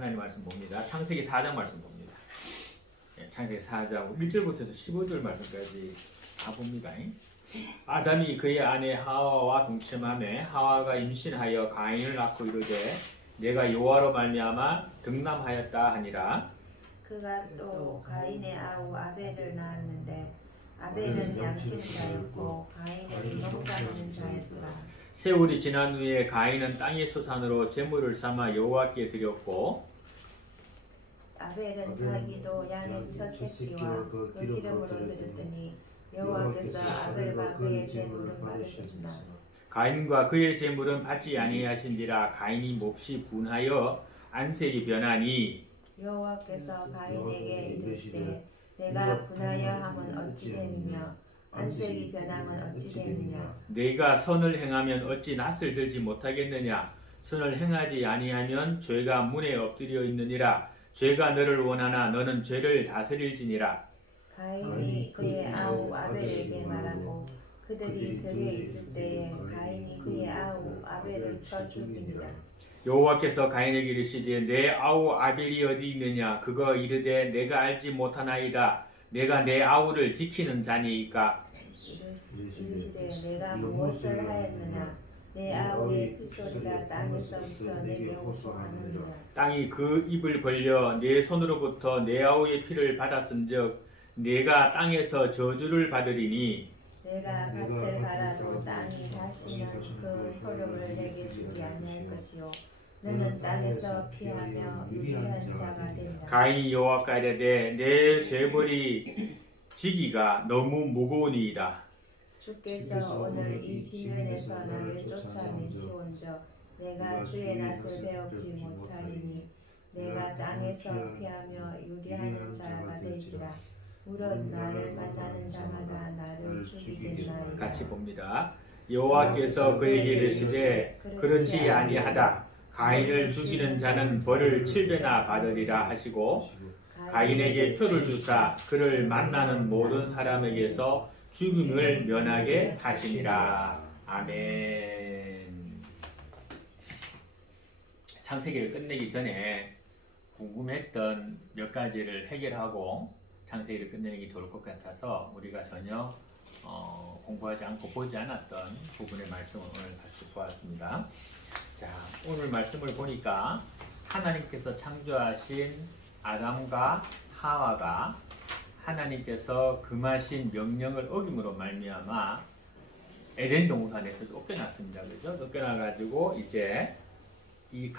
하나님 말씀 봅니다. 창세기 4장 말씀 봅니다. 창세기 4장 1절부터 15절 말씀까지 다 봅니다. 아담이 그의 아내 하와와 동침하매 하와가 임신하여 가인을 낳고 이르되 내가 여호와로 말미암아 등남하였다 하니라. 그가 또 가인의 아우 아벨을 낳았는데 아벨은 양치는 자였고 가인은 농사하는 자였더라. 세월이 지난 후에 가인은 땅의 소산으로 제물을 삼아 여호와께 드렸고 아벨은 자기도 양의 첫 새끼와 그 기름으로 드렸더니 여호와께서 아벨과 그의 제물은 받으셨으나 가인과 그의 제물은 받지 아니하신지라. 가인이 몹시 분하여 안색이 변하니 여호와께서 가인에게 이르시되 내가 분하여 함은 어찌 됨이며 안색이 변함은 어찌 됨이냐. 네가 선을 행하면 어찌 낯을 들지 못하겠느냐. 선을 행하지 아니하면 죄가 문에 엎드려 있느니라. 죄가 너를 원하나 너는 죄를 다스릴지니라. 가인이 그의 아우 아벨에게 말하고 그들이 들에 있을 때에 가인이 그의 아우 아벨을 쳐 죽이니라. 여호와께서 가인에게 이르시되 내 아우 아벨이 어디 있느냐. 그가 이르되 내가 알지 못하나이다. 내가 내 아우를 지키는 자니이까. 이르시되 내가 무엇을 하였느냐. 내 아우의 피소리가 땅에서부터 내게 호소하느니라. 땅이 그 입을 벌려 내 손으로부터 내 아우의 피를 받았은즉 내가 땅에서 저주를 받으리니 내가 밭을 갈아도 땅이 다시는 그 효력을 내게 주지 아니할 것이요 너는 땅에서 피하며 유리한 자가 되리라. 가인이 여호와께 이르되 내 죄벌이 지기가 너무 무거우니이다. 주께서 오늘 이 지면에서 나를 쫓아내시온저 내가 주의 낯을 배우지 못하리니 내가 땅에서 피하며 유리한 자가 될지라. 물은 나를 만나는 자마다 나를 죽이겠나이다. 같이 봅니다. 여호와께서 그에게 이르시되 그렇지 아니하다. 가인을 죽이는 자는 벌을 7배나 받으리라 하시고 가인에게 표를 주사 그를 만나는 모든 사람에게서 죽음을 면하게 하시니라. 아멘. 창세기를 끝내기 전에 궁금했던 몇 가지를 해결하고 창세기를 끝내는 게 좋을 것 같아서 우리가 전혀 공부하지 않고 보지 않았던 부분의 말씀을 오늘 같이 보았습니다. 자, 오늘 말씀을 보니까 하나님께서 창조하신 아담과 하와가 하나님께서 금하신 명령을 어김으로 말미암아 에덴 동산에서 쫓겨났습니다. 그죠? 쫓겨나가지고 이제 이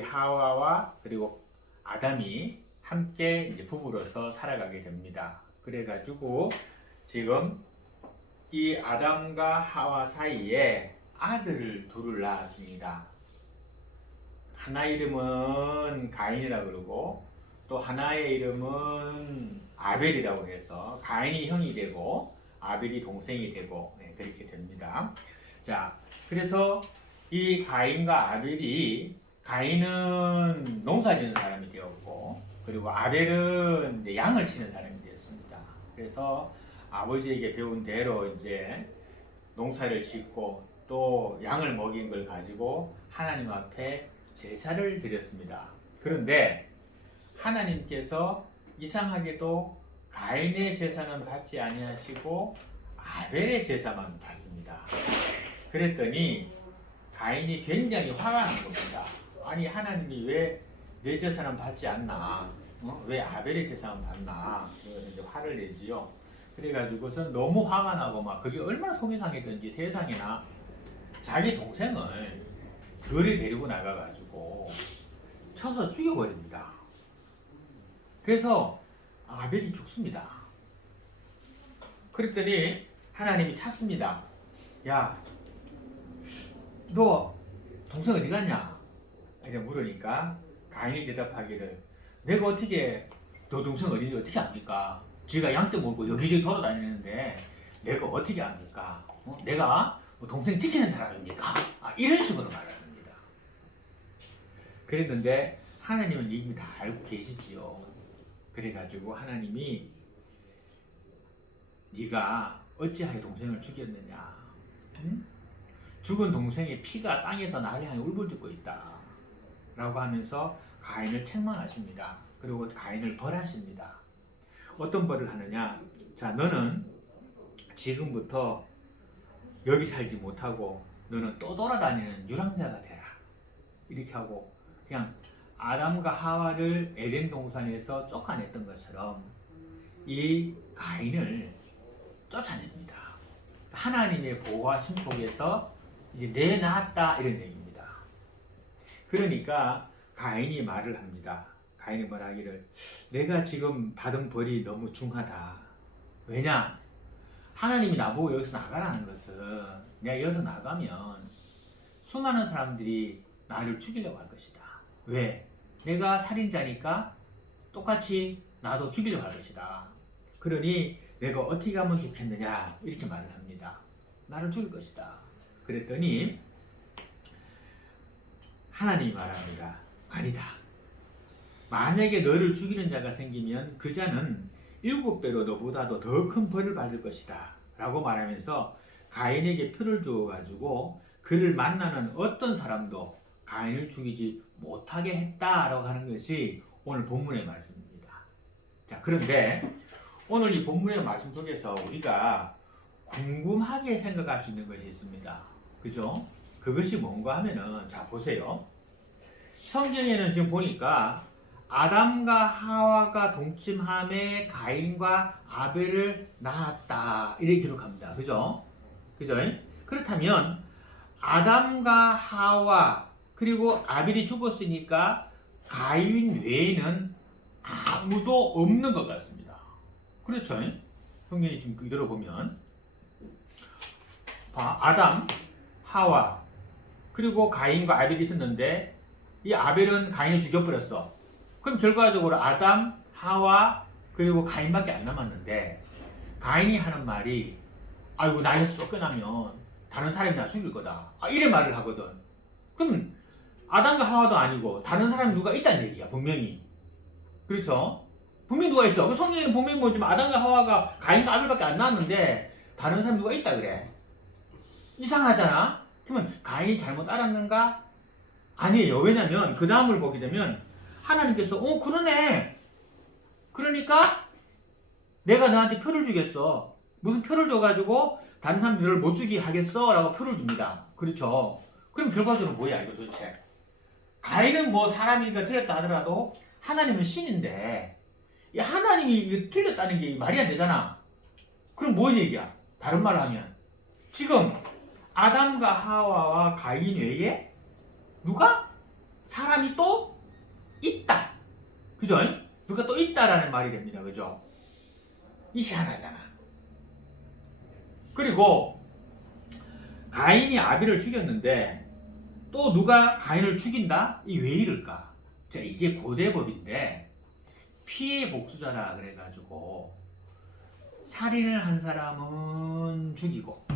하와와 그리고 아담이 함께 이제 부부로서 살아가게 됩니다. 그래가지고 지금 이 아담과 하와 사이에 아들을 둘을 낳았습니다. 하나 이름은 가인이라고 그러고 또 하나의 이름은 아벨이라고 해서 가인이 형이 되고 아벨이 동생이 되고 그렇게 됩니다. 자, 그래서 이 가인과 아벨이 가인은 농사짓는 사람이 되었고 그리고 아벨은 이제 양을 치는 사람이 되었습니다. 그래서 아버지에게 배운 대로 이제 농사를 짓고 또 양을 먹인 걸 가지고 하나님 앞에 제사를 드렸습니다. 그런데 하나님께서 이상하게도 가인의 제사는 받지 아니하시고 아벨의 제사만 받습니다. 그랬더니 가인이 굉장히 화가 난 겁니다. 아니 하나님이 왜 내 제사는 받지 않나? 왜 아벨의 제사만 받나? 이제 화를 내지요. 그래가지고서 너무 화가 나고 막 그게 얼마나 속이 상했던지 세상에나 자기 동생을 들이 데리고 나가가지고 쳐서 죽여버립니다. 그래서 아벨이 죽습니다. 그랬더니 하나님이 찾습니다. 야, 너 동생 어디 갔냐? 이렇게 물으니까 가인이 대답하기를 내가 어떻게 너 동생 어딘지 어떻게 압니까? 쥐가 양떼 몰고 여기저기 돌아다니는데 내가 어떻게 압니까? 내가 뭐 동생 지키는 사람입니까? 이런 식으로 말합니다. 그랬는데 하나님은 이미 다 알고 계시지요. 그래가지고 하나님이 네가 어찌하여 동생을 죽였느냐? 응? 죽은 동생의 피가 땅에서 나를 향해 울부짖고 있다 라고 하면서 가인을 책망하십니다. 그리고 가인을 벌하십니다. 어떤 벌을 하느냐? 자, 너는 지금부터 여기 살지 못하고 너는 또 돌아다니는 유랑자가 되라. 이렇게 하고 그냥 아담과 하와를 에덴 동산에서 쫓아냈던 것처럼 이 가인을 쫓아냅니다. 하나님의 보호와 심복에서 이제 내놨다 이런 얘기입니다. 그러니까 가인이 말을 합니다. 가인이 말하기를 내가 지금 받은 벌이 너무 중하다. 왜냐? 하나님이 나보고 여기서 나가라는 것은 내가 여기서 나가면 수많은 사람들이 나를 죽이려고 할 것이다. 왜? 내가 살인자니까 똑같이 나도 죽이려고 할 것이다. 그러니 내가 어떻게 하면 좋겠느냐 이렇게 말을 합니다. 나를 죽일 것이다. 그랬더니 하나님이 말합니다. 아니다. 만약에 너를 죽이는 자가 생기면 그 자는 7배로 너보다도 더 큰 벌을 받을 것이다 라고 말하면서 가인에게 표를 주어가지고 그를 만나는 어떤 사람도 가인을 죽이지 못하게 했다라고 하는 것이 오늘 본문의 말씀입니다. 자, 그런데 오늘 이 본문의 말씀 속에서 우리가 궁금하게 생각할 수 있는 것이 있습니다. 그죠? 그것이 뭔가 하면은 자 보세요. 성경에는 지금 보니까 아담과 하와가 동침함에 가인과 아벨을 낳았다 이렇게 기록합니다. 그죠? 그죠? 그렇다면 아담과 하와 그리고 아벨이 죽었으니까 가인 외에는 아무도 없는 것 같습니다. 그렇죠? 성경이 지금 그대로 보면 아담, 하와 그리고 가인과 아벨이 있었는데 이 아벨은 가인을 죽여버렸어. 그럼 결과적으로 아담, 하와 그리고 가인밖에 안 남았는데 가인이 하는 말이 아이고 나에서 쫓겨나면 다른 사람이 나 죽일 거다. 이래 말을 하거든. 그럼 아담과 하와도 아니고 다른 사람이 누가 있다는 얘기야 분명히. 그렇죠? 분명히 누가 있어. 그 성경에는 분명히 뭐지만 아담과 하와가 가인과 아벨밖에 안 나왔는데 다른 사람이 누가 있다 그래. 이상하잖아. 그러면 가인이 잘못 알았는가? 아니에요. 왜냐면 그 다음을 보게 되면 하나님께서 그러네. 그러니까 내가 너한테 표를 주겠어. 무슨 표를 줘가지고 다른 사람들을 못 죽이게 하겠어? 라고 표를 줍니다. 그렇죠? 그럼 결과적으로 뭐야 이거 도대체? 가인은 뭐 사람이니까 틀렸다 하더라도 하나님은 신인데 이 하나님이 이거 틀렸다는 게 말이 안 되잖아. 그럼 뭔 얘기야? 다른 말을 하면 지금 아담과 하와와 가인 외에 누가? 사람이 또 있다. 그죠? 누가 또 있다라는 말이 됩니다. 그죠? 이 희한하잖아. 그리고 가인이 아벨을 죽였는데 또 누가 가인을 죽인다? 이 왜 이럴까? 자, 이게 고대법인데 피해 복수자라 그래가지고 살인을 한 사람은 죽이고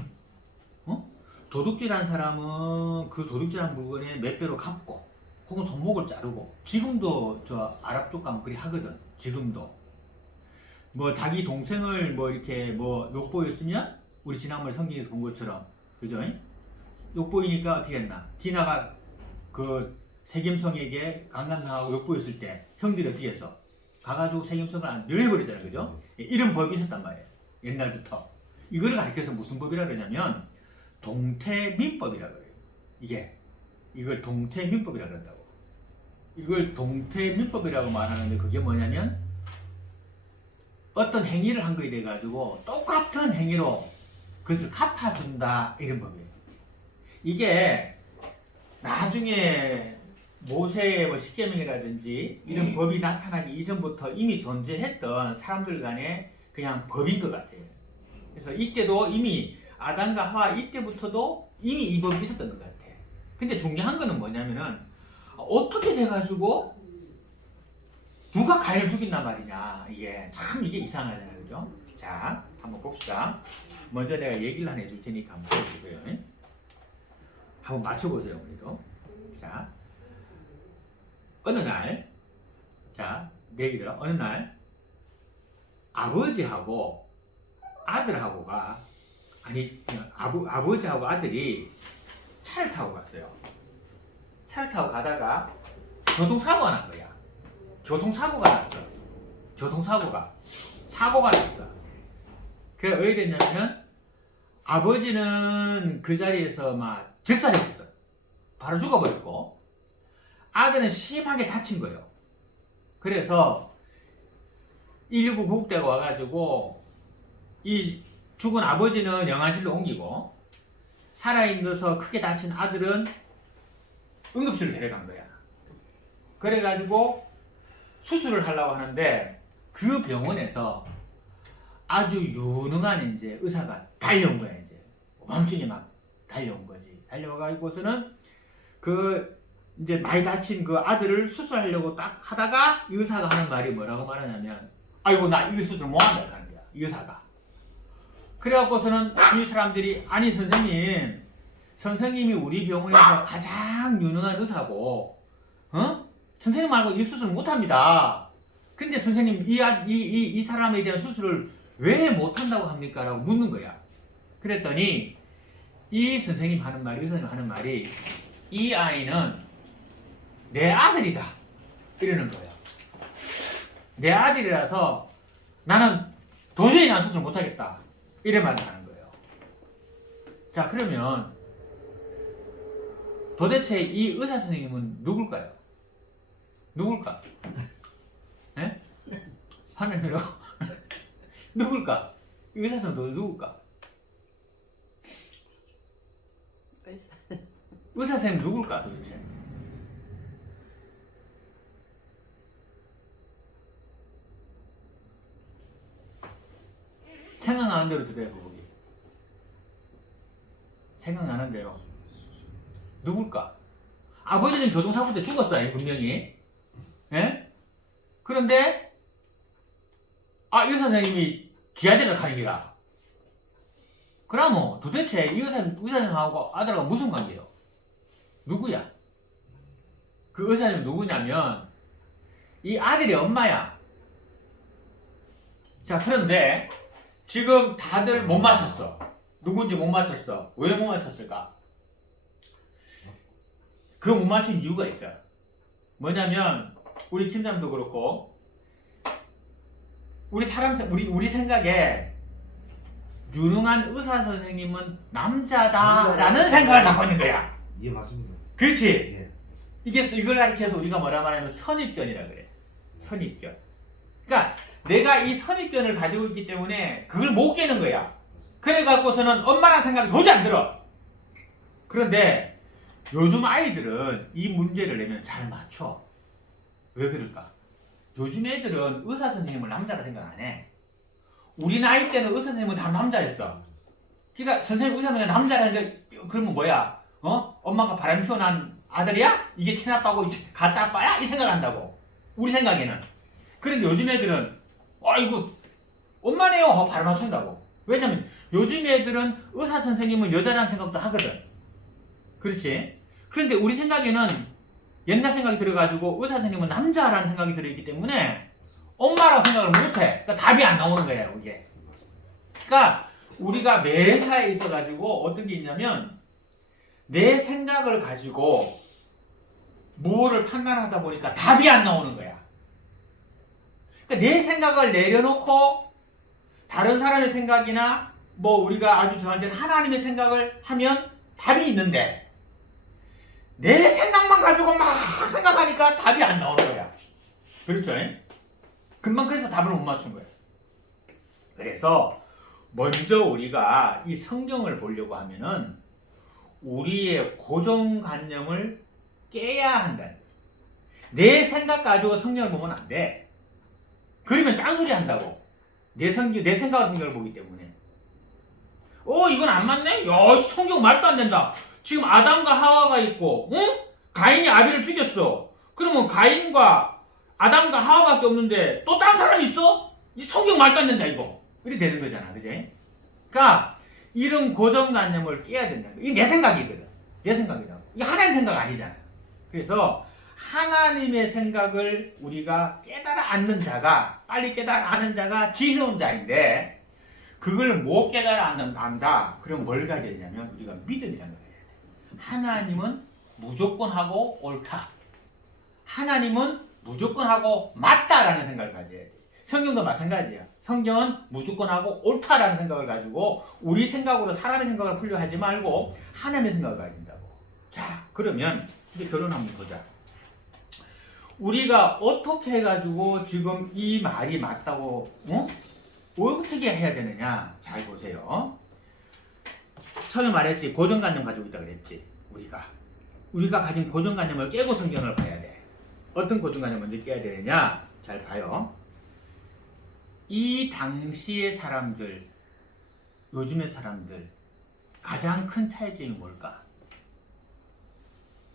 도둑질한 사람은 그 도둑질한 물건에 몇 배로 갚고 혹은 손목을 자르고 지금도 저 아랍 쪽 가면 그리 하거든. 지금도 뭐 자기 동생을 뭐 이렇게 뭐 욕보였으면 우리 지난번에 성경에서 본 것처럼 그죠? 욕보이니까 어떻게 했나? 디나가 그 세겜성에게 강간당하고 욕보였을 때 형들이 어떻게 했어? 가가지고 세겜성을 안 멸해버리잖아요. 그죠? 이런 법이 있었단 말이에요. 옛날부터. 이걸 가르쳐서 무슨 법이라 그러냐면 동태민법이라 그래요. 이걸 동태민법이라 그런다고. 이걸 동태민법이라고 말하는데 그게 뭐냐면 어떤 행위를 한 거에 대해 가지고 똑같은 행위로 그것을 갚아준다 이런 법이에요. 이게 나중에 모세의 뭐 십계명이라든지 이런 법이 나타나기 이전부터 이미 존재했던 사람들 간의 그냥 법인 것 같아요. 그래서 이때도 이미 아담과 하와 이때부터도 이미 이 법이 있었던 것 같아. 근데 중요한 거는 뭐냐면은 어떻게 돼가지고 누가 가인을 죽인단 말이냐. 이게 이상하잖아요. 그죠? 자, 한번 봅시다. 먼저 내가 얘기를 하나 해줄 테니까 한번 보여주세요. 한번 맞춰보세요. 우리도. 자, 어느 날, 자, 내 얘기 들어. 어느 날 아버지하고 아들하고가 아버지하고 아들이 차를 타고 갔어요. 차를 타고 가다가 교통사고가 난 거야. 교통사고가 났어. 사고가 났어. 그래서 어떻게 됐냐면 아버지는 그 자리에서 막 즉사됐어. 바로 죽어버렸고 아들은 심하게 다친 거예요. 그래서 119 구급대가 와가지고 이 죽은 아버지는 영안실로 옮기고 살아있어서 크게 다친 아들은 응급실로 데려간 거야. 그래가지고 수술을 하려고 하는데 그 병원에서 아주 유능한 이제 의사가 달려온 거야. 이제 엄청히 막 달려온 거지. 달려와가지고서는 그 이제 많이 다친 그 아들을 수술하려고 딱 하다가 이 의사가 하는 말이 뭐라고 말하냐면 아이고 나 이 수술 못 한다 하는 거야. 이 의사가. 그래갖고서는 주위 사람들이 아니 선생님이 우리 병원에서 가장 유능한 의사고 선생님 말고 이 수술 못합니다. 근데 선생님 이 사람에 대한 수술을 왜 못한다고 합니까? 라고 묻는 거야. 그랬더니 이 선생님 하는 말이 의사님 하는 말이 이 아이는 내 아들이다 이러는 거예요. 내 아들이라서 나는 도저히 난 수술 못하겠다 이래 말을 하는 거예요. 자 그러면 도대체 이 의사 선생님은 누굴까요? 누굴까? 예? 화면 들어. 누굴까? 이 의사 선생님 누굴까? 의사 선생님 누굴까 도대체? 생각나는 대로 들어야 보기. 생각나는 대로. 누굴까? 아버지는 교통사고 때 죽었어요, 분명히. 예? 그런데, 이 선생님이 기아대를 가입니다. 그러면 도대체 이 의사님하고 아들하고 무슨 관계예요? 누구야? 그 의사님이 누구냐면, 이 아들이 엄마야. 자, 그런데, 지금 다들 못 맞췄어. 누군지 못 맞췄어. 왜 못 맞췄을까? 그 못 맞춘 이유가 있어요. 뭐냐면 우리 팀장도 그렇고 우리 생각에 유능한 의사 선생님은 남자다라는 생각을 갖고 있는 거야. 예, 맞습니다. 그렇지? 예. 이걸 가리켜서 우리가 뭐라 말하면 선입견이라 그래. 선입견. 그러니까 내가 이 선입견을 가지고 있기 때문에 그걸 못 깨는 거야. 그래 갖고서는 엄마란 생각이 도저히 안 들어. 그런데 요즘 아이들은 이 문제를 내면 잘 맞춰. 왜 그럴까? 요즘 애들은 의사 선생님을 남자라 생각 안 해. 우리 나이 때는 의사 선생님은 다 남자였어. 그러니까 선생님 의사 선생님 남자라는데 그러면 뭐야? 엄마가 바람 피워난 아들이야? 이게 친아빠고 가짜 아빠야? 이 생각 한다고. 우리 생각에는. 그런데 요즘 애들은 이거 엄마네요. 바로 맞춘다고. 왜냐면 요즘 애들은 의사 선생님은 여자라는 생각도 하거든. 그렇지? 그런데 우리 생각에는 옛날 생각이 들어가지고 의사 선생님은 남자라는 생각이 들어있기 때문에 엄마라고 생각을 못해. 그러니까 답이 안 나오는 거예요, 이게. 그러니까 우리가 매사에 있어가지고 어떤 게 있냐면 내 생각을 가지고 뭐를 판단하다 보니까 답이 안 나오는 거야. 그러니까 내 생각을 내려놓고 다른 사람의 생각이나 우리가 아주 저한테는 하나님의 생각을 하면 답이 있는데 내 생각만 가지고 막 생각하니까 답이 안 나오는 거야. 그렇죠? 금방 그래서 답을 못 맞춘 거예요. 그래서 먼저 우리가 이 성경을 보려고 하면은 우리의 고정관념을 깨야 한다. 내 생각 가지고 성경을 보면 안 돼. 그러면 딴소리 한다고. 내 생각을 성경을 보기 때문에. 이건 안 맞네? 야, 성경 말도 안 된다. 지금 아담과 하와가 있고, 가인이 아벨을 죽였어. 그러면 가인과 아담과 하와밖에 없는데 또 다른 사람이 있어? 이 성경 말도 안 된다, 이거. 이렇게 되는 거잖아, 그지? 그러니까 이런 고정관념을 깨야 된다. 이게 내 생각이거든. 내 생각이라고. 이게 하나님 생각 아니잖아. 그래서 하나님의 생각을 우리가 깨달아 아는 자가, 빨리 깨달아 아는 자가 지혜로운 자인데, 그걸 못 깨달아 안다. 그럼 뭘 가져야 되냐면 우리가 믿음이라는 걸 해야 돼. 하나님은 무조건 하고 옳다. 하나님은 무조건 하고 맞다라는 생각을 가져야 돼. 성경도 마찬가지야. 성경은 무조건 하고 옳다라는 생각을 가지고 우리 생각으로 사람의 생각을 풀려 하지 말고 하나님의 생각을 가야 된다고. 자, 그러면 이제 결론 한번 보자. 우리가 어떻게 해가지고 지금 이 말이 맞다고, 어떻게 해야 되느냐? 잘 보세요. 처음에 말했지, 고정관념 가지고 있다 그랬지, 우리가 가진 고정관념을 깨고 성경을 봐야 돼. 어떤 고정관념 먼저 깨야 되느냐? 잘 봐요. 이 당시의 사람들, 요즘의 사람들, 가장 큰 차이점이 뭘까?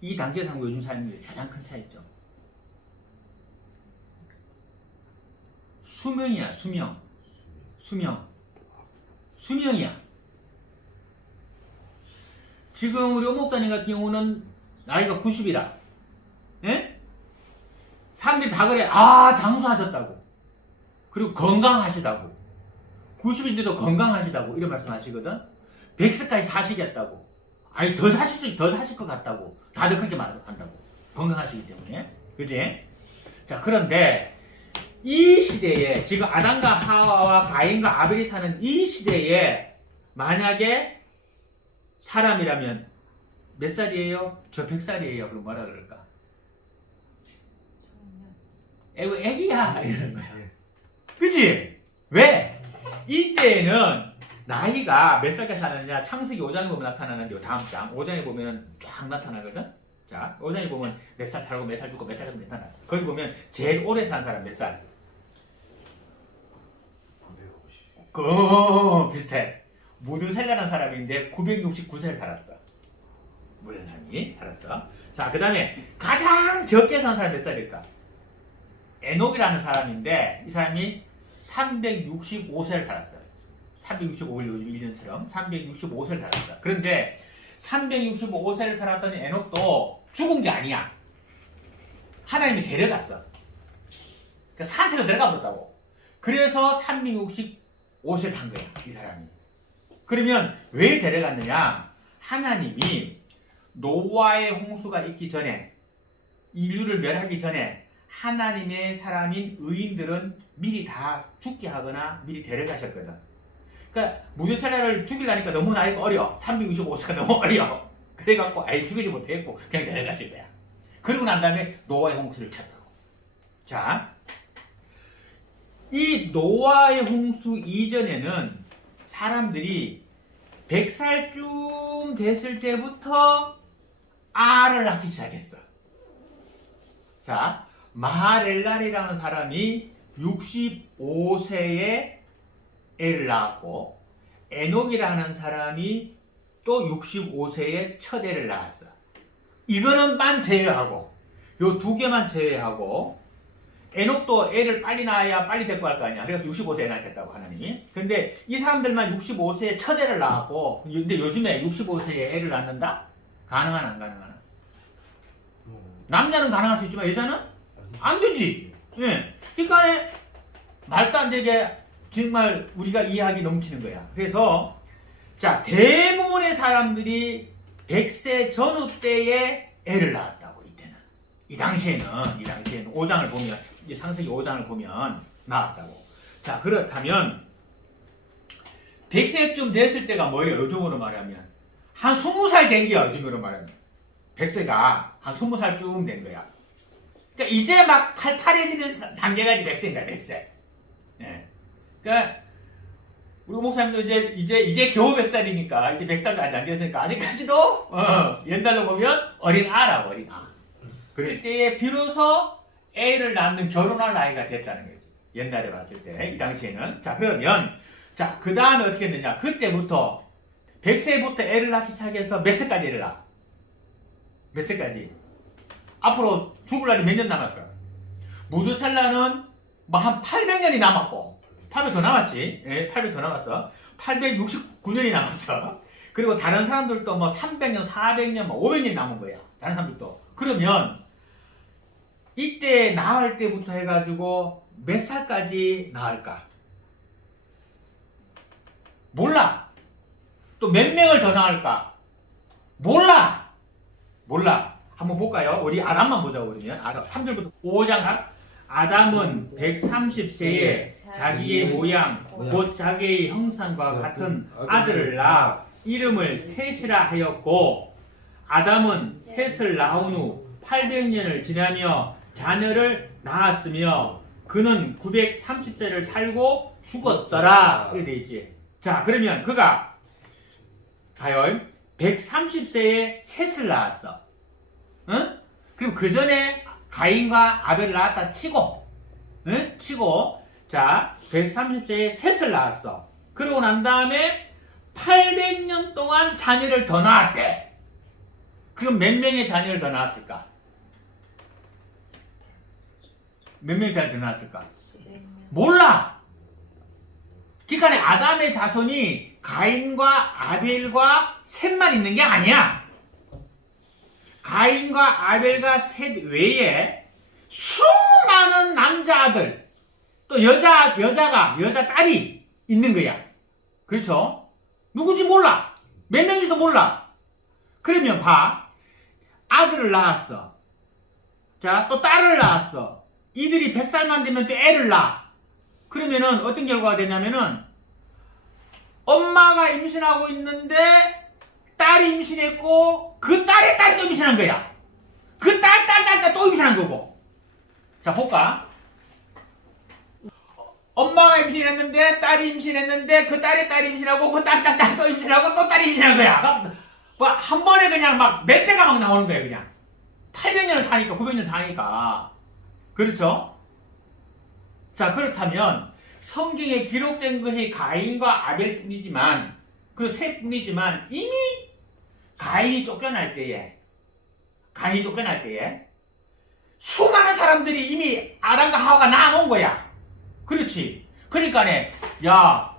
이 당시의 사람과 요즘 사람들의 가장 큰 차이점. 수명이야, 수명이야. 지금 우리 오목사님 같은 경우는 나이가 90이라. 예? 사람들이 다 그래. 아, 장수하셨다고. 그리고 건강하시다고. 90인데도 건강하시다고. 이런 말씀 하시거든. 100세까지 사시겠다고. 아니, 더 사실 것 같다고. 다들 그렇게 말한다고. 건강하시기 때문에. 그지? 자, 그런데 이 시대에, 지금 아담과 하와와 가인과 아벨이 사는 이 시대에 만약에 사람이라면 몇 살이에요? 저 100살이에요. 그럼 뭐라 그럴까? 애기야 이러는 거야. 그치? 왜? 이때는 나이가 몇 살까지 사느냐? 창세기 5장에 보면 나타나는데, 다음 장 5장에 보면 쫙 나타나거든. 자, 5장에 보면 몇 살 살고 몇 살 죽고 몇 살 정도 나타나. 거기 보면 제일 오래 산 사람 몇 살? 비슷해. 무드셀라라는 사람인데 969세를 살았어. 무드셀라이 살았어. 자, 그 다음에 가장 적게 산 사람 몇 살일까? 에녹이라는 사람인데 이 사람이 365세를 살았어. 365일 요즘 1년처럼 365세를 살았어. 그런데 365세를 살았더니 에녹도 죽은 게 아니야. 하나님이 데려갔어. 그러니까 산채로 데려가 버렸다고. 그래서 365세를 산 거야, 이 사람이. 그러면 왜 데려갔느냐? 하나님이 노아의 홍수가 있기 전에, 인류를 멸하기 전에 하나님의 사람인 의인들은 미리 다 죽게 하거나 미리 데려가셨거든. 그러니까 무드셀라를 죽이려니까 너무 나이가 어려. 365세가 너무 어려. 그래갖고 아예 죽이지 못했고 그냥 데려가실 거야. 그러고 난 다음에 노아의 홍수를 쳤다고. 자, 이 노아의 홍수 이전에는 사람들이 100살쯤 됐을 때부터 알을 낳기 시작했어. 자, 마하렐랄이라는 사람이 65세에 애를 낳았고, 에녹이라는 사람이 또 65세에 첫 애를 낳았어. 이거는 만 제외하고, 요 두 개만 제외하고, 에녹도 애를 빨리 낳아야 빨리 데리고 갈 거 아니야. 그래서 65세에 낳겠다고 하나님이. 근데 이 사람들만 65세에 첫 애를 낳았고, 근데 요즘에 65세에 애를 낳는다? 가능하나 안 가능하나? 남자는 가능할 수 있지만 여자는 안 되지. 예. 그러니까 말도 안 되게 정말 우리가 이해하기 넘치는 거야. 그래서 자, 대부분의 사람들이 100세 전후 때에 애를 낳았다고. 이때는. 이 당시에는 5장을 보면, 이제 창세기 5장을 보면 나왔다고. 자, 그렇다면 100세쯤 됐을 때가 뭐예요? 요즘으로 말하면 한 20살 된 게야. 요즘으로 말하면 100세가 한 20살쯤 된 거야. 그러니까 이제 막 칼탈해지는 단계가 이제 100세입니다. 100세. 예. 그러니까 우리 목사님도 이제 겨우 100살이니까 이제 100살도 안 됐으니까 아직까지도 옛날로 보면 어린 아라고, 어린 아. 그럴 때에 비로소 애를 낳는 결혼할 나이가 됐다는 거지. 옛날에 봤을 때, 이 당시에는. 자, 그러면, 자, 그 다음에 어떻게 했느냐. 그때부터, 100세부터 애를 낳기 시작해서 몇 세까지 애를 낳아? 몇 세까지? 앞으로 죽을 날이 몇 년 남았어? 무드셀라는 뭐 한 800년이 남았고, 800 더 남았지. 예, 800 더 남았어. 869년이 남았어. 그리고 다른 사람들도 뭐 300년, 400년, 뭐 500년 남은 거야. 다른 사람들도. 그러면, 이때 낳을 때부터 해가지고 몇 살까지 낳을까? 몰라. 또 몇 명을 더 낳을까? 몰라. 한번 볼까요? 우리 아담만 보자고 그러면. 아담 3절부터 5장. 아담은 130세에 자기의 모양 곧 자기의 형상과 같은 아들을 낳아 이름을 셋이라 하였고, 아담은 셋을 낳은 후 800년을 지나며 자녀를 낳았으며 그는 930세를 살고 죽었더라. 이렇게 돼 있지. 자, 그러면 그가 가요 130세에 셋을 낳았어. 응? 그럼 그 전에 가인과 아벨을 낳았다 치고, 응? 치고, 자, 130세에 셋을 낳았어. 그러고 난 다음에 800년 동안 자녀를 더 낳았대. 그럼 몇 명의 자녀를 더 낳았을까? 몇 명의 자녀를 더 낳았을까? 몰라! 그러니까 아담의 자손이 가인과 아벨과 셋만 있는 게 아니야. 가인과 아벨과 셋 외에 수많은 남자아들, 또 여자 딸이 있는 거야. 그렇죠? 누구지 몰라. 몇 명인지도 몰라. 그러면 봐. 아들을 낳았어. 자, 또 딸을 낳았어. 이들이 100살만 되면 또 애를 낳아. 그러면은 어떤 결과가 되냐면은 엄마가 임신하고 있는데 딸이 임신했고 그 딸의 딸이 또 임신한 거야. 그 딸 또 임신한 거고. 자, 볼까? 엄마가 임신했는데 딸이 임신했는데 그 딸의 딸이 임신하고 그 딸 또 임신하고 또 딸이 임신한 거야. 뭐 한 번에 그냥 막 몇 대가 막 나오는 거야. 그냥 800년을 사니까 900년 사니까. 그렇죠? 자, 그렇다면 성경에 기록된 것이 가인과 아벨 뿐이지만, 그 세 뿐이지만, 이미 가인이 쫓겨날 때에 수많은 사람들이 이미 아담과 하와가 낳아놓은 거야. 그렇지. 그러니까네, 야,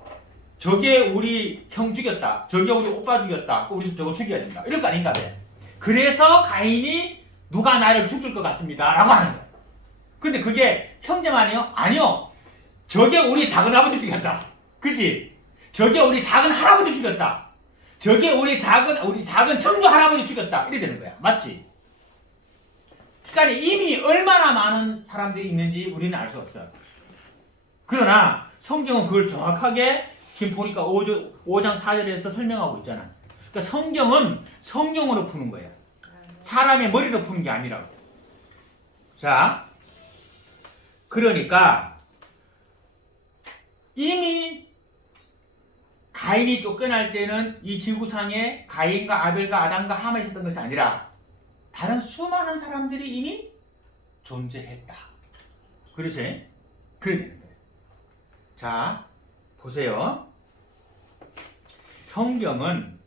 저게 우리 형 죽였다. 저게 우리 오빠 죽였다. 우리 저거 죽여야 된다. 이럴 거 아닌가 봐. 그래서 가인이 누가 나를 죽일 것 같습니다. 라고 하는 거야. 근데 그게 형제만이요? 아니요. 저게 우리 작은 아버지 죽였다. 그치? 저게 우리 작은 할아버지 죽였다. 저게 우리 작은 청주 할아버지 죽였다. 이래 되는 거야. 맞지? 그러니까 이미 얼마나 많은 사람들이 있는지 우리는 알 수 없어요. 그러나 성경은 그걸 정확하게 지금 보니까 5장 4절에서 설명하고 있잖아. 그러니까 성경은 성경으로 푸는 거야. 사람의 머리로 푸는 게 아니라고. 자, 그러니까 이미 가인이 쫓겨날 때는 이 지구상에 가인과 아벨과 아담과 하마 있었던 것이 아니라 다른 수많은 사람들이 이미 존재했다. 그렇지? 그래야 되는 거예요. 자, 보세요. 성경은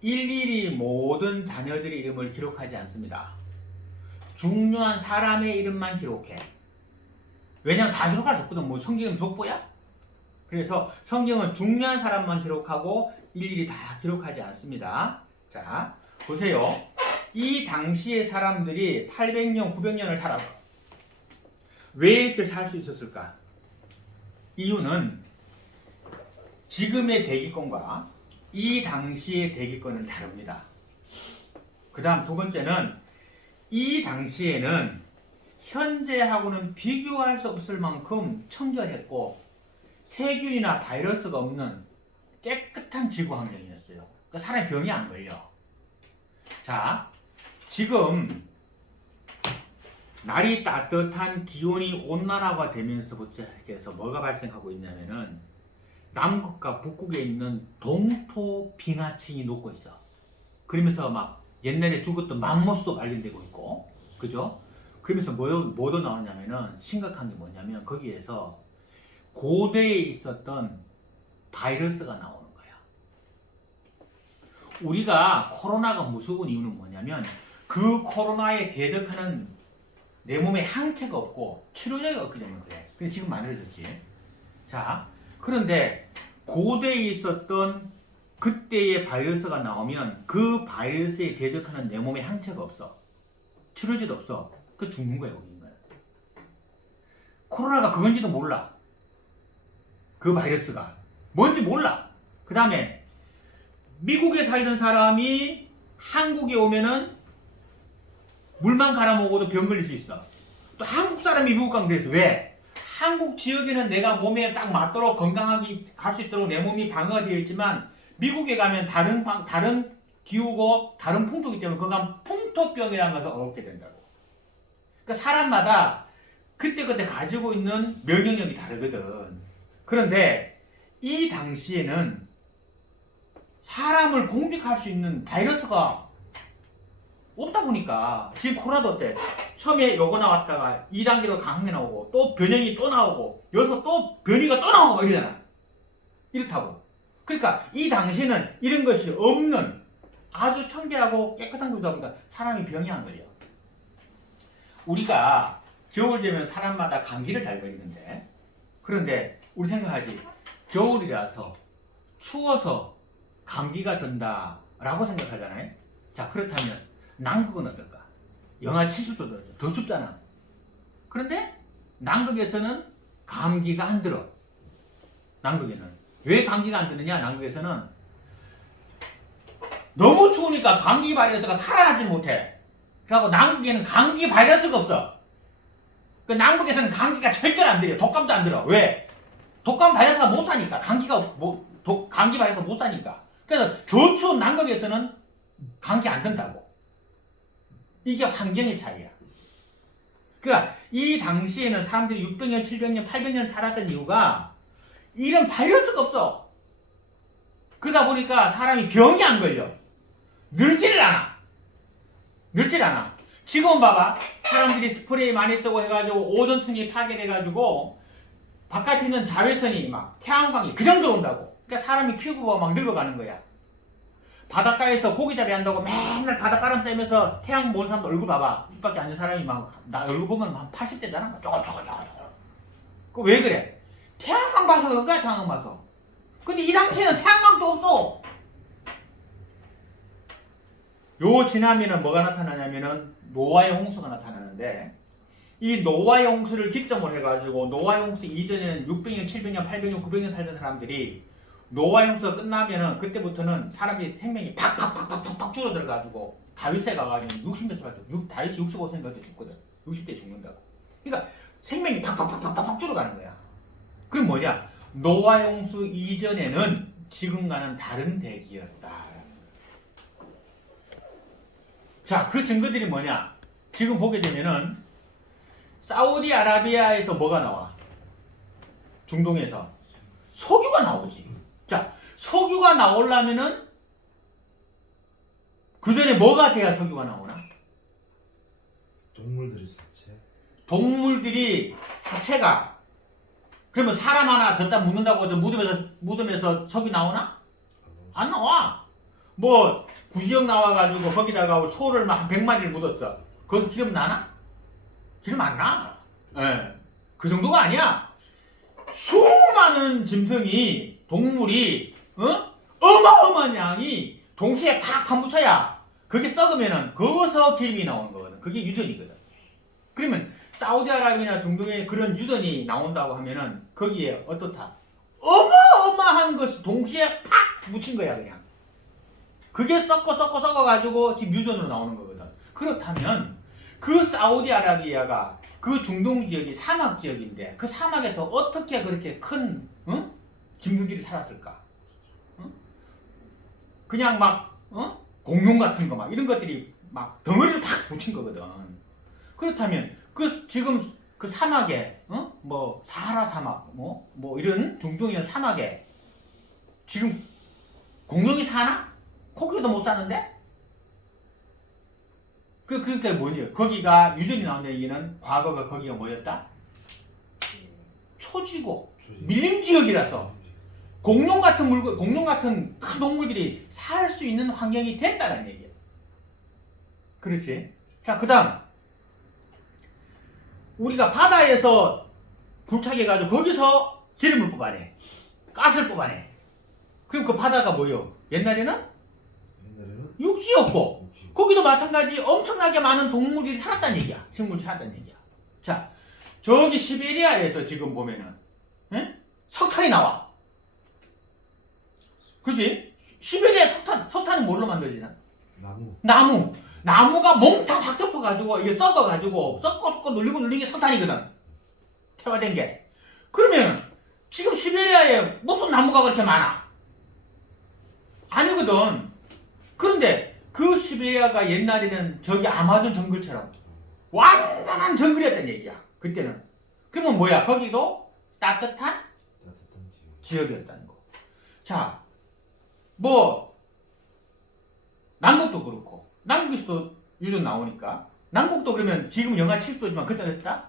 일일이 모든 자녀들의 이름을 기록하지 않습니다. 중요한 사람의 이름만 기록해. 왜냐면 다 기록할 수 없거든. 뭐 성경은 족보야? 그래서 성경은 중요한 사람만 기록하고 일일이 다 기록하지 않습니다. 자, 보세요. 이 당시의 사람들이 800년, 900년을 살았어. 왜 이렇게 살 수 있었을까? 이유는 지금의 대기권과 이 당시의 대기권은 다릅니다. 그 다음 두 번째는 이 당시에는 현재하고는 비교할 수 없을 만큼 청결했고 세균이나 바이러스가 없는 깨끗한 지구 환경이었어요. 그러니까 사람이 병이 안 걸려. 자, 지금 날이 따뜻한 기온이 온난화가 되면서부터 해서 뭐가 발생하고 있냐면은 남극과 북극에 있는 동토 빙하층이 녹고 있어. 그러면서 막 옛날에 죽었던 맘모스도 발견되고 있고, 그죠? 그러면서 뭐도 나오냐면은 심각한 게 뭐냐면 거기에서 고대에 있었던 바이러스가 나오는 거야. 우리가 코로나가 무서운 이유는 뭐냐면 그 코로나에 대적하는 내 몸에 항체가 없고 치료제가 없기 때문에 그래. 근데 지금 만들어졌지. 자, 그런데 고대에 있었던 그때의 바이러스가 나오면 그 바이러스에 대적하는 내 몸에 항체가 없어. 치료제도 없어. 그 죽는 거야, 우리는. 코로나가 그건지도 몰라. 그 바이러스가 뭔지 몰라. 그 다음에 미국에 살던 사람이 한국에 오면은 물만 갈아 먹어도 병 걸릴 수 있어. 또 한국 사람이 미국 가면 그래서 왜? 한국 지역에는 내가 몸에 딱 맞도록 건강하게 갈 수 있도록 내 몸이 방어가 되어 있지만 미국에 가면 다른 기후고 다른 풍토이기 때문에 거기 가면 풍토병이라는 것을 얻게 된다고. 그러니까 사람마다 그때그때 가지고 있는 면역력이 다르거든. 그런데 이 당시에는 사람을 공격할 수 있는 바이러스가 없다 보니까 지금 코로나도 어때? 처음에 요거 나왔다가 2단계로 강한 게 나오고 또 변형이 또 나오고 여기서 또 변이가 또 나오고 이러잖아. 이렇다고. 그러니까 이 당시에는 이런 것이 없는 아주 청결하고 깨끗한 곳이다 보니까 사람이 병이 안 걸려. 우리가 겨울 되면 사람마다 감기를 잘 걸리는데 그런데 우리 생각하지 겨울이라서 추워서 감기가 든다 라고 생각하잖아요. 자 그렇다면 남극은 어떨까? 영하 70도 더 춥잖아. 그런데 남극에서는 감기가 안 들어. 남극에는 왜 감기가 안 드느냐? 남극에서는 너무 추우니까 감기 바이러스가 살아나지 못해. 그리고 남극에는 감기 바이러스가 없어. 그 남극에서는 감기가 절대로 안 들려. 독감도 안 들어. 왜? 독감 바이러스가 못 사니까. 감기 바이러스 못 사니까. 그래서 더 추운 남극에서는 감기 안 든다고. 이게 환경의 차이야. 그러니까 이 당시에는 사람들이 600년, 700년, 800년 살았던 이유가 이런 바이러스가 없어. 그러다 보니까 사람이 병이 안 걸려. 늙지를 않아. 지금 봐봐. 사람들이 스프레이 많이 쓰고 해가지고 오존층이 파괴돼가지고 바깥에 있는 자외선이 막 태양광이 그냥 들어온다고. 그러니까 사람이 피부가 막 늙어가는 거야. 바닷가에서 고기잡이 한다고 맨날 바닷바람 쐬면서 태양 보는 사람도 얼굴 봐봐. 입밖에 앉은 사람이 막 나 얼굴 보면 한 80대잖아. 쪼글쪼글. 그 왜 그래? 태양광 봐서 그런 거야. 태양광 봐서. 근데 이 당시에는 태양광도 없어. 요 지나면은 뭐가 나타나냐면은 노아의 홍수가 나타나는데 이 노아의 홍수를 기점으로 해가지고 노아의 홍수 이전에는 600년, 700년, 800년, 900년 살던 사람들이 노아의 홍수가 끝나면은 그때부터는 사람들이 생명이 팍팍팍팍팍 줄어들어가지고 다윗에 가가지고 60몇 살 때 다윗이 65세 그때 죽거든. 60대 죽는다고. 그러니까 생명이 팍팍팍팍팍 줄어가는 거야. 그럼 뭐냐? 노아의 홍수 이전에는 지금과는 다른 대기였다. 자, 그 증거들이 뭐냐? 지금 보게 되면은 사우디아라비아에서 뭐가 나와? 중동에서 석유가 나오지. 자, 석유가 나오려면은 그 전에 뭐가 돼야 석유가 나오나? 동물들이 사체가 그러면 사람 하나 졌다 묻는다고 해서 무덤에서 석유 나오나? 안 나와. 뭐 구지역 나와가지고 거기다가 소를 막 한 100마리를 묻었어. 거기서 기름 나나? 기름 안 나. 예. 그 정도가 아니야. 수많은 짐승이 동물이 어마어마한 양이 동시에 팍 파묻혀야 그게 썩으면은 거기서 기름이 나오는 거거든. 그게 유전이거든. 그러면 사우디아라비아나 중동에 그런 유전이 나온다고 하면은 거기에 어떻다? 어마어마한 것이 동시에 팍 묻힌 거야 그냥. 그게 섞어가지고 지금 유전으로 나오는 거거든. 그렇다면 그 사우디아라비아가 그 중동 지역이 사막 지역인데 그 사막에서 어떻게 그렇게 큰 짐승들이 살았을까? 그냥 막 공룡 같은 거 막 이런 것들이 막 덩어리를 팍 붙인 거거든. 그렇다면 그 지금 그 사막에 뭐 사하라 사막 뭐 이런 중동의 사막에 지금 공룡이 사나? 코끼리도 못 사는데? 그러니까 뭐냐? 거기가 유전이 나온 얘기는 과거가 거기가 뭐였다? 초지고 밀림 지역이라서 공룡 같은 큰 동물들이 살 수 있는 환경이 됐다는 얘기야. 그렇지? 자, 그다음 우리가 바다에서 불타게 해가지고 거기서 기름을 뽑아내, 가스를 뽑아내. 그럼 그 바다가 뭐요? 옛날에는 육지였고 거기도 마찬가지 엄청나게 많은 동물들이 살았다는 얘기야. 생물들이 살았다는 얘기야. 자, 저기 시베리아에서 지금 보면은 석탄이 나와. 그치? 시베리아 석탄은 뭘로 만들어지나? 나무. 나무가 몽땅 확 덮어가지고 이게 썩어가지고 썩고 눌리게 석탄이거든. 태화된 게. 그러면 지금 시베리아에 무슨 나무가 그렇게 많아? 아니거든. 그런데 그 시베리아가 옛날에는 저기 아마존 정글처럼 완전한 정글이었단 얘기야. 그때는. 그러면 뭐야? 거기도 따뜻한 지역이었다는 거. 자, 뭐 남극도 그렇고 남극에서도 요즘 나오니까 남극도 그러면 지금 영하 7도지만 그때 어땠다?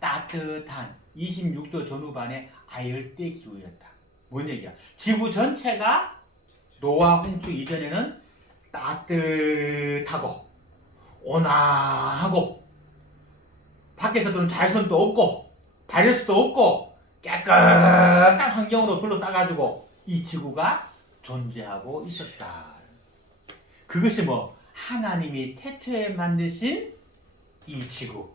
따뜻한 26도 전후반의 아열대 기후였다. 뭔 얘기야? 지구 전체가 노화 홍수 이전에는 따뜻하고 온화하고 밖에서도 자외선도 없고 바이러스도 없고 깨끗한 환경으로 둘러싸가지고 이 지구가 존재하고 있었다. 그것이 뭐 하나님이 태초에 만드신 이 지구,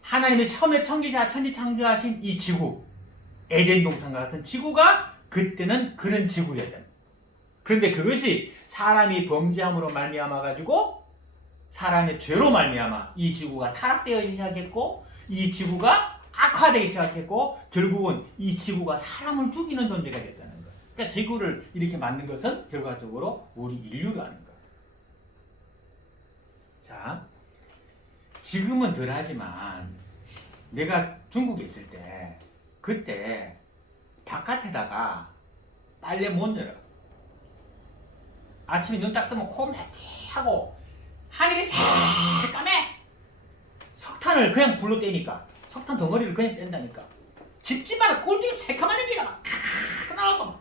하나님이 처음에 천지 창조하신 이 지구, 에덴 동산과 같은 지구가 그때는 그런 지구였다. 그런데 그것이 사람이 범죄함으로 말미암아 가지고 사람의 죄로 말미암아 이 지구가 타락되어지기 시작했고 이 지구가 악화되기 시작했고 결국은 이 지구가 사람을 죽이는 존재가 됐다는 거예요. 그러니까 지구를 이렇게 만든 것은 결과적으로 우리 인류라는 거예요. 자, 지금은 덜하지만 내가 중국에 있을 때 그때 바깥에다가 빨래 못 열어. 아침에 눈 딱 뜨면 코 매하고 하늘이 새까매. 석탄을 그냥 불로 떼니까 석탄 덩어리를 그냥 뗀다니까. 집집마다 꼴찌가 새까만 연기가 막 나오고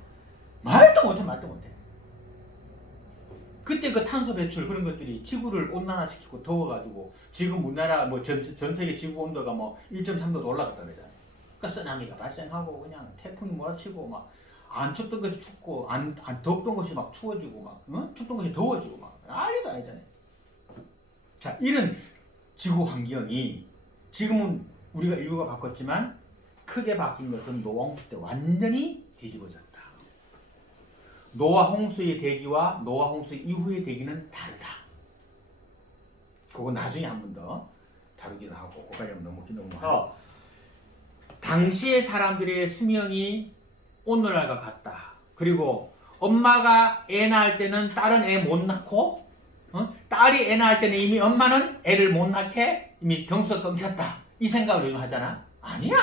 말도 못해. 그때 그 탄소 배출 그런 것들이 지구를 온난화시키고 더워가지고 지금 우리나라 뭐 전 세계 지구 온도가 뭐 1.3도도 올라갔다 그러잖아요. 그러니까 쓰나미가 발생하고 그냥 태풍이 몰아치고 막 안 춥던 것이 춥고 안 덥던 것이 막 추워지고 막 춥던 것이 더워지고 막 난리도 아니잖아요. 자, 이런 지구 환경이 지금은 우리가 인류가 바꿨지만 크게 바뀐 것은 노화 홍수 때 완전히 뒤집어졌다. 노화 홍수의 대기와 노화 홍수 이후의 대기는 다르다. 그거 나중에 한 번 더 다루기로 하고 그까지 너무 하고 당시의 사람들의 수명이 오늘날과 같다. 그리고 엄마가 애 낳을 때는 딸은 애 못 낳고 딸이 애 낳을 때는 이미 엄마는 애를 못 낳게 이미 경수가 끊겼다. 이 생각을 요즘 하잖아. 아니야.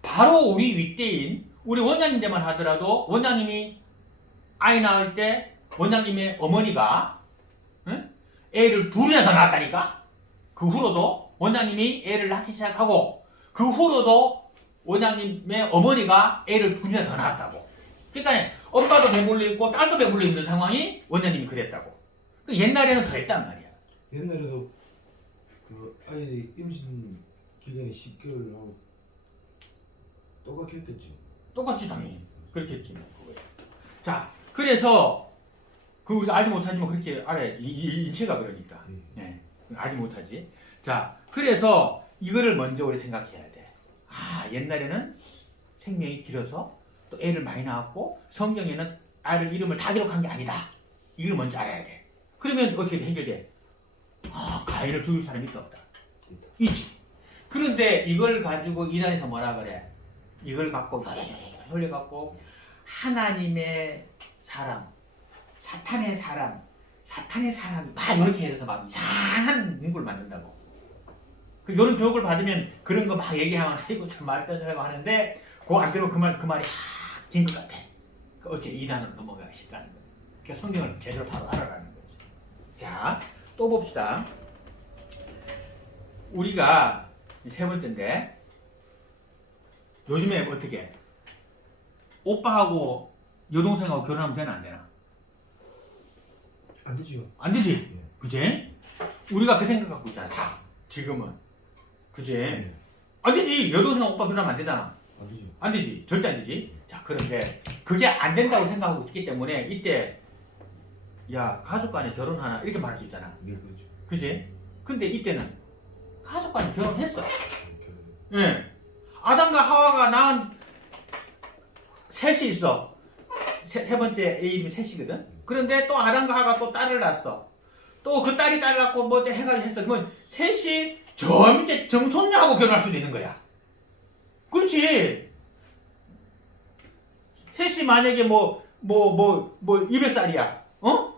바로 우리 윗대인 우리 원장님들만 하더라도 원장님이 아이 낳을 때 원장님의 어머니가 애를 둘이나 더 낳았다니까. 그 후로도 원장님이 애를 낳기 시작하고 그 후로도 원장님의 어머니가 애를 둘이나 더 낳았다고. 그러니까 엄마도 배불러 있고 딸도 배불러 있는 상황이 원장님이 그랬다고. 옛날에는 더 했단 말이야. 옛날에도 그 아이 임신 기간이 10개월하고 똑같겠지. 똑같이 당연히 그렇겠지. 자, 그래서 그 우리가 알지 못하지만 그렇게 알아야 이 인체가 그러니까. 네, 알지 못하지. 자, 그래서 이거를 먼저 우리 생각해야 돼. 아, 옛날에는 생명이 길어서 또 애를 많이 낳았고 성경에는 아이를 이름을 다 기록한 게 아니다. 이걸 먼저 알아야 돼. 그러면 어떻게 해결돼? 아, 가인을 죽일 사람이 있다 없다? 있지. 그런데 이걸 가지고 이단에서 뭐라 그래? 이걸 갖고 흘려갖고 하나님의 사람, 사탄의 사람이 막 이렇게 해서 막 이상한 문구를 만든다고. 이런 교육을 받으면 그런 거 막 얘기하면 아이고 참 말편하고 하는데 그거 안 들으면 그 말이 긴 것 같아. 어째 이단으로 넘어가기 쉽다는 거야. 그러니까 성경을 제대로 바로 알아라는 거지. 자, 또 봅시다. 우리가 세 번째인데 요즘에 어떻게 오빠하고 여동생하고 결혼하면 되나 안 되나? 안 되지요. 안 되지. 예. 그지? 우리가 그 생각 갖고 있잖아. 다. 지금은. 그지? 예. 안 되지. 여동생하고 오빠 결혼하면 안 되잖아. 안 되죠. 안 되지. 절대 안 되지. 자, 그런데 그게 안 된다고 생각하고 있기 때문에 이때 야, 가족 간에 결혼하나 이렇게 말할 수 있잖아. 네, 그렇죠. 그지? 근데 이때는 가족 간에 결혼했어. 결혼. 예. 아담과 하와가 낳은 셋이 있어. 세 번째 이름이 셋이거든. 그런데 또 아담과 하와가 또 딸을 낳았어. 또 그 딸이 딸 낳고 뭐 해가지고 했어. 그러면 셋이 저 밑에 정손녀하고 결혼할 수도 있는 거야. 그렇지. 셋이 만약에 200살이야. 어?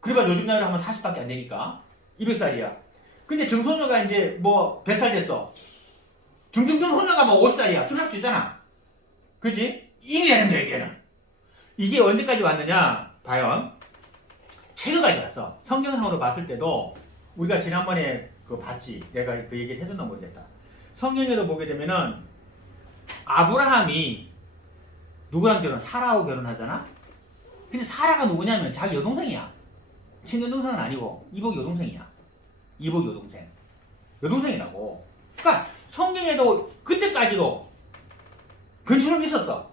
그래봐 요즘 나이로 하면 40밖에 안 되니까. 200살이야. 근데 정손녀가 이제 100살 됐어. 중증손녀가 50살이야. 결혼할 수 있잖아. 그렇지? 인이라는 거야, 이게는. 이게 언제까지 왔느냐? 봐요. 최근까지 왔어. 성경상으로 봤을 때도 우리가 지난번에 그거 봤지. 내가 그 얘기를 해줬나 모르겠다. 성경에도 보게 되면은 아브라함이 누구랑 사라하고 결혼하잖아? 근데 사라가 누구냐면 자기 여동생이야. 친여동생은 아니고 이복 여동생이야. 이복 여동생. 여동생이라고. 그러니까 성경에도 그때까지도 근처는 있었어.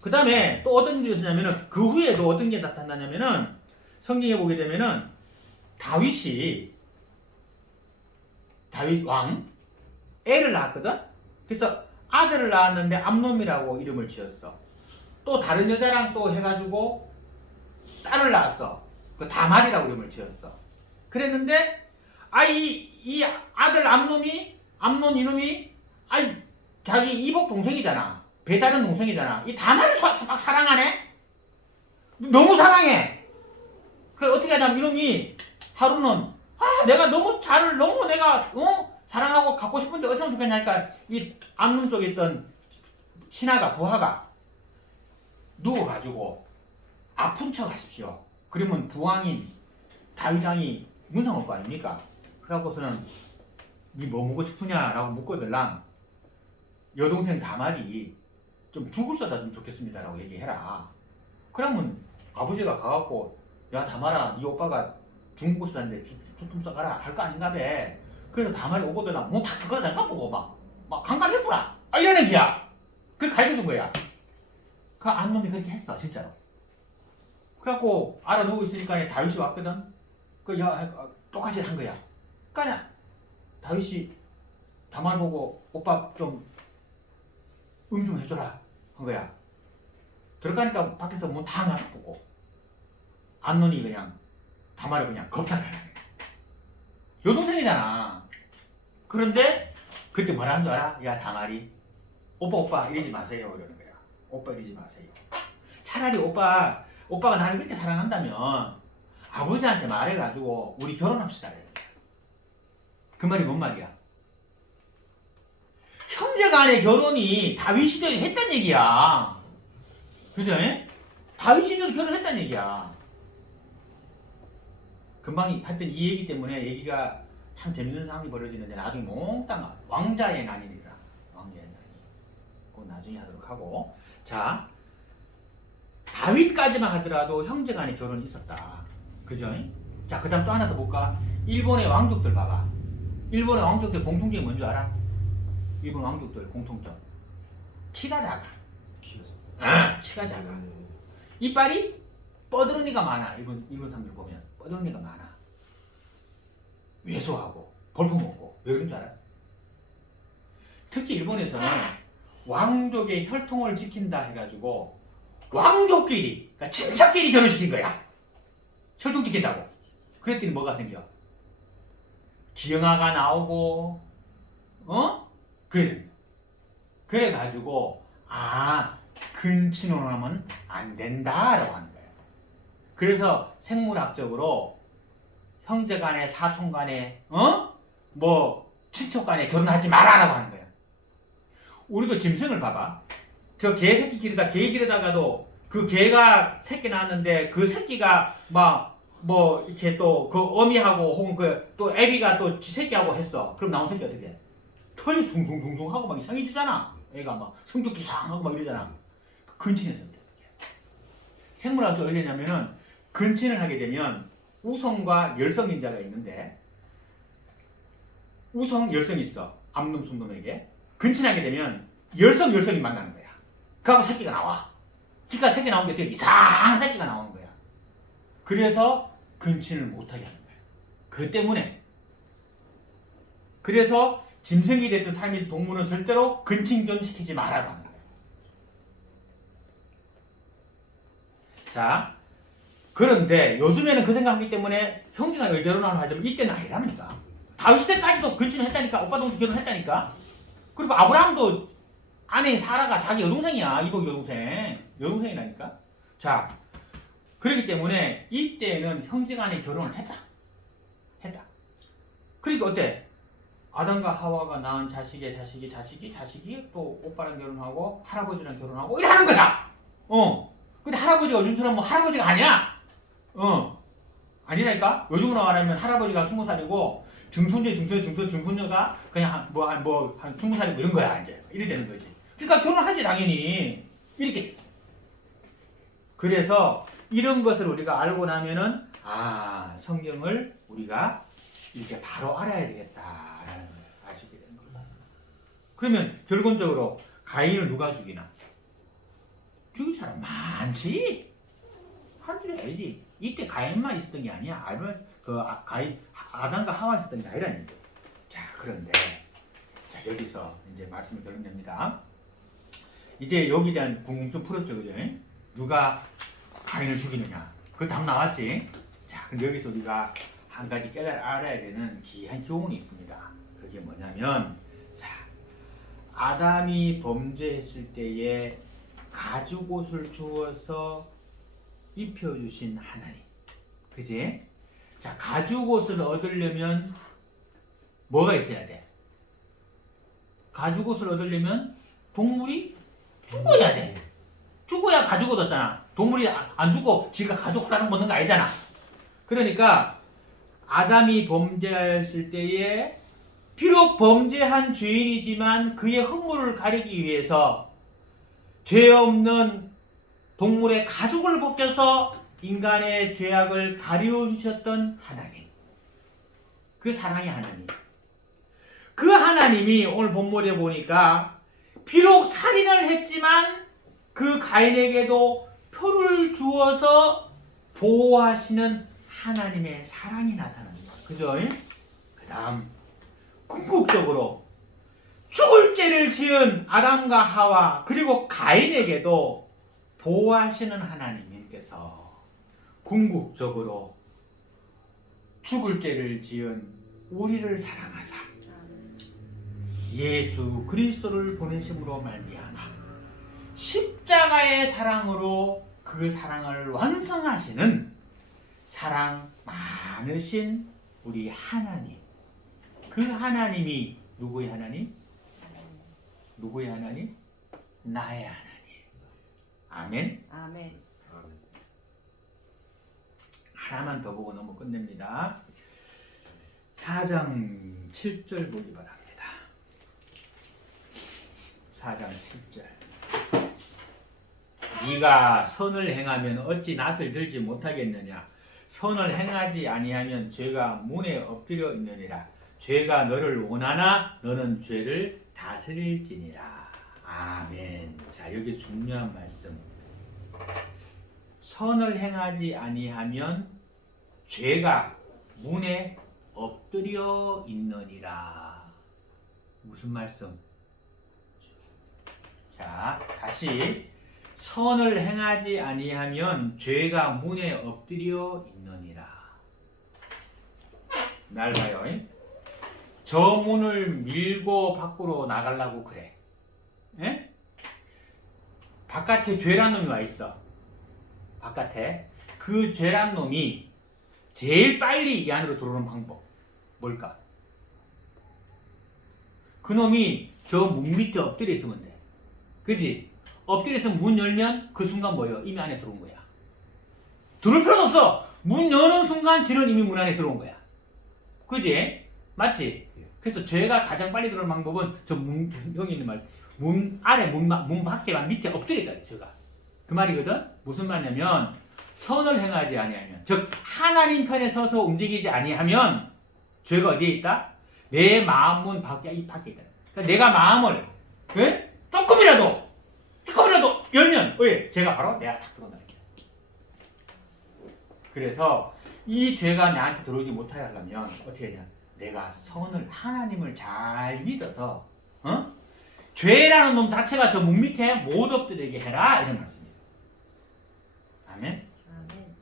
그 다음에 또 어떤 일이 있었냐면은 그 후에도 어떤 게 나타나냐면은 성경에 보게 되면은 다윗 왕 애를 낳았거든. 그래서 아들을 낳았는데 암놈이라고 이름을 지었어. 또 다른 여자랑 또 해가지고 딸을 낳았어. 그 다말이라고 이름을 지었어. 그랬는데 이 아들 암논 이놈이 자기 이복 동생이잖아. 배다른 동생이잖아. 이 다말을 막 사랑하네. 너무 사랑해. 그래 어떻게 하냐면 이놈이 하루는 내가 너무 내가 사랑하고 갖고 싶은데 어떻게 하면 좋겠냐 하니까 이 암논 쪽에 있던 부하가 누워가지고 아픈 척 하십시오. 그러면 부왕인 다윗왕이 문상 올 거 아닙니까? 그래갖고서는 니 뭐 먹고 싶으냐라고 묻거들랑 여동생 다말이 좀 죽을 써다 좀 좋겠습니다라고 얘기해라. 그러면 아버지가 가갖고 야 다말아 네 오빠가 죽 먹고 싶다는데 죽 좀 써가라 할 거 아닌가 봐. 그래서 다말이 오거들랑 뭐다 그거 내가 보고 막 강간해보라 이런 얘기야. 그걸 가르쳐준 거야. 그 암놈이 그렇게 했어 진짜로. 그래갖고 알아놓고 있으니까 다윗이 왔거든. 똑같이 한 거야. 그러니까 다윗이 다말 보고 오빠 좀 해줘라 한 거야. 들어가니까 밖에서 문 다 닫아보고 암논이 그냥 다말을 그냥 겁탈을 하는 거야. 여동생이잖아. 그런데 그때 뭐라 하는 줄 알아? 야 다말이 오빠 이러지 마세요 이러는 거야. 오빠 이러지 마세요. 차라리 오빠가 나를 그렇게 사랑한다면 아버지한테 말해가지고 우리 결혼합시다. 그 말이 뭔 말이야? 형제간의 결혼이 다윗 시대에 했단 얘기야. 그죠? 다윗 시대도 결혼했단 얘기야. 금방 하여튼 이 얘기 때문에 얘기가 참 재밌는 상황이 벌어지는데 나중에 몽땅 왕자의 난이니라. 왕자의 난이. 그건 나중에 하도록 하고. 자, 다윗까지만 하더라도 형제간의 결혼이 있었다. 그죠? 자, 그 다음 또 하나 더 볼까? 일본의 왕족들 봐봐. 일본의 왕족들 공통점이 뭔지 알아? 일본 왕족들 공통점. 키가 작아. 키가 작아. 이빨이 뻐드러니가 많아. 일본 사람들 보면 뻐드러니가 많아. 왜소하고 볼품없고. 왜 그런 줄 알아? 특히 일본에서는 왕족의 혈통을 지킨다 해가지고 왕족끼리, 그러니까 친척끼리 결혼시킨 거야. 혈통 지킨다고. 그랬더니 뭐가 생겨? 기형아가 나오고, 그래가지고, 근친혼을 하면 안 된다라고 하는 거예요. 그래서 생물학적으로 형제 간에, 사촌 간에, 친척 간에 결혼하지 마라라고 하는 거예요. 우리도 짐승을 봐봐. 저 개 새끼 기르다가도 그 개가 새끼 낳았는데 그 새끼가 이렇게 또 그 어미하고 혹은 또 애비가 또 지 새끼하고 했어. 그럼 나온 새끼 어떻게 해? 털이 숭숭숭숭 하고 막 이상해지잖아. 애가 막 성격도 이상하고 막 이러잖아. 근친해서 그래. 생물학적으로 어떻게 되냐면은 근친을 하게 되면 우성과 열성인자가 있는데 우성, 열성이 있어. 암놈, 순놈에게. 근친하게 되면 열성이 만나는 거야. 그하고 새끼가 나와. 그러니까 새끼 나오는 게 되게 이상한 새끼가 나오는 거야. 그래서 근친을 못하게 하는 거야. 그 때문에. 그래서 짐승이 됐든 삶이 동물은 절대로 근친견시키지 말아라 하는 거야. 자, 그런데 요즘에는 그 생각하기 때문에 형제간에 결혼하는 하지만 이때는 아니랍니다. 다윗 때까지도 그쯤 했다니까. 오빠 동생 결혼했다니까. 그리고 아브라함도 아내 사라가 자기 여동생이야. 이복 여동생이라니까. 자, 그렇기 때문에 이때는 형제간에 결혼을 했다. 그러니까 어때? 아담과 하와가 낳은 자식이 또 오빠랑 결혼하고 할아버지랑 결혼하고 이래 하는 거야. 근데 할아버지가 요즘처럼 뭐 할아버지가 아니야. 아니라니까. 요즘으로 말하면 할아버지가 20살이고 증손녀가 그냥 한 20살이고 이런 거야. 이제 이래 되는 거지. 그러니까 결혼하지 당연히. 이렇게. 그래서 이런 것을 우리가 알고 나면은 성경을 우리가 이렇게 바로 알아야 되겠다라는 걸 아시게 되는 거예요. 그러면 결론적으로 가인을 누가 죽이나? 죽일 사람 많지. 한 줄 알지. 이때 가인만 있었던 게 아니야. 아담과 하와 있었던 게 아니라는 거예요. 자, 그런데 여기서 이제 말씀을 결론냅니다. 이제 여기에 대한 궁금증 풀었죠, 그죠? 누가 가인을 죽이느냐? 그 답 나왔지. 자, 그럼 여기서 우리가 한 가지 알아야 되는 귀한 교훈이 있습니다. 그게 뭐냐면, 자, 아담이 범죄했을 때에 가죽옷을 주어서 입혀주신 하나님. 그지? 자, 가죽옷을 얻으려면 뭐가 있어야 돼? 가죽옷을 얻으려면 동물이 죽어야 돼. 죽어야 가죽옷 얻잖아. 동물이 안 죽고 지가 가죽 하나 먹는 거 아니잖아. 그러니까 아담이 범죄했을 때에 비록 범죄한 죄인이지만 그의 흠물을 가리기 위해서 죄 없는 동물의 가죽을 벗겨서 인간의 죄악을 가려주셨던 하나님. 그 사랑의 하나님. 그 하나님이 오늘 본문에 보니까 비록 살인을 했지만 그 가인에게도 표를 주어서 보호하시는 하나님의 사랑이 나타납니다. 그죠? 그 다음 궁극적으로 죽을 죄를 지은 아담과 하와 그리고 가인에게도 보호하시는 하나님께서 궁극적으로 죽을 죄를 지은 우리를 사랑하사 예수 그리스도를 보내심으로 말미암아 십자가의 사랑으로 그 사랑을 완성하시는 사랑 많으신 우리 하나님. 그 하나님이 누구의 하나님? 누구의 하나님? 나의 하나님. 아멘. 아멘. 하나만 더 보고 너무 끝냅니다. 4장 7절 보기 바랍니다. 4장 7절. 네가 선을 행하면 어찌 낫을 들지 못하겠느냐? 선을 행하지 아니하면 죄가 문에 엎드려 있느니라. 죄가 너를 원하나 너는 죄를 다스릴지니라. 아멘. 자, 여기 중요한 말씀. 선을 행하지 아니하면 죄가 문에 엎드려 있느니라. 무슨 말씀? 자, 다시 선을 행하지 아니하면 죄가 문에 엎드려 있느니라. 날 봐요. 저 문을 밀고 밖으로 나가려고 그래. 에? 바깥에 죄란 놈이 와 있어. 바깥에. 그 죄란 놈이 제일 빨리 이 안으로 들어오는 방법 뭘까? 그 놈이 저 문 밑에 엎드려 있으면 돼. 그지? 엎드려 있으면 문 열면 그 순간 뭐예요? 이미 안에 들어온 거야. 들어올 필요는 없어. 문 여는 순간 지는 이미 문 안에 들어온 거야. 그지? 맞지? 그래서 죄가 가장 빨리 들어오는 방법은 저 문, 여기 있는 말, 문 아래, 문 밖에만 밑에 엎드려 있다. 죄가. 그 말이거든? 무슨 말이냐면 선을 행하지 아니하면, 즉 하나님 편에 서서 움직이지 아니하면 죄가 어디에 있다? 내 마음 문 밖에 있다. 그러니까 내가 마음을 조금이라도 열면 왜? 죄가 바로 내가 탁 들어온다. 그래서 이 죄가 나한테 들어오지 못하게 하려면 어떻게 해야 되냐? 내가 선을, 하나님을 잘 믿어서 죄라는 놈 자체가 저 문 밑에 못 엎드리게 해라, 이런 말씀입니다. 아멘. 아멘.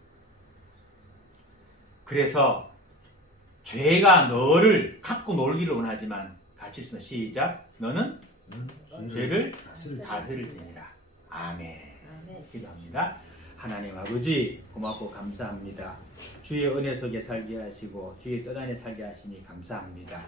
그래서 죄가 너를 갖고 놀기를 원하지만 같이 있으면 시작. 너는 죄를 다스릴지니라. 아멘. 아멘. 기도합니다. 하나님 아버지 고맙고 감사합니다. 주의 은혜 속에 살게 하시고 주의 뜻 안에 살게 하시니 감사합니다.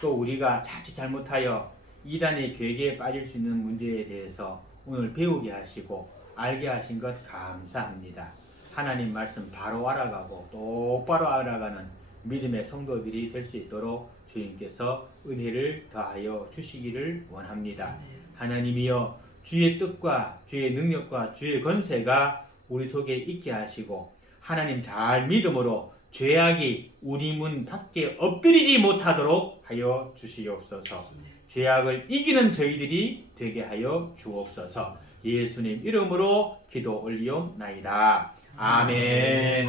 또 우리가 자칫 잘못하여 이단의 괴계에 빠질 수 있는 문제에 대해서 오늘 배우게 하시고 알게 하신 것 감사합니다. 하나님 말씀 바로 알아가고 똑바로 알아가는 믿음의 성도들이 될 수 있도록 주님께서 은혜를 더하여 주시기를 원합니다. 하나님이여 주의 뜻과 주의 능력과 주의 권세가 우리 속에 있게 하시고 하나님 잘 믿음으로 죄악이 우리 문 밖에 엎드리지 못하도록 하여 주시옵소서. 죄악을 이기는 저희들이 되게 하여 주옵소서. 예수님 이름으로 기도 올리옵나이다. 아멘.